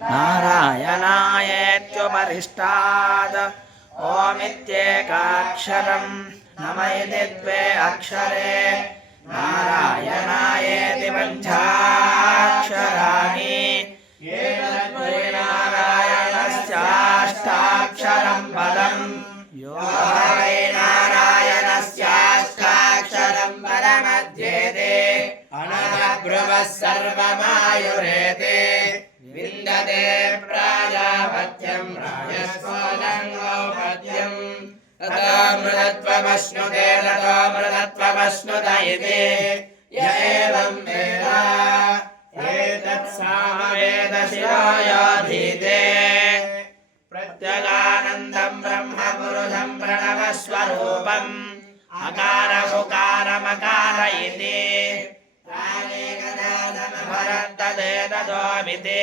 नारायणायेत्युपरिष्टात् ओमित्येकाक्षरम् नम इति द्वे अक्षरे नारायणायेति पञ्चाक्षराणि एतद्वै नारायणस्याष्टाक्षरम् पदम् यो वै नारायणस्याष्टाक्षरम् पदमध्येते अनवब्रुवः सर्वमायुरेते विन्दते प्राजापत्यम् राजस्वोदङ्गोपत्यम् ततो मृतत्वमश्नुते ततो मृतत्वमश्नुत इति य एवम् वेद एतत्सामवेदशिरो योऽधीते प्रत्यगानन्दम् ब्रह्मपुरुषम् प्रणवस्वरूपम् अकारमुकारमकार इति प्राणेकदासमभरन्तदेतदोमिति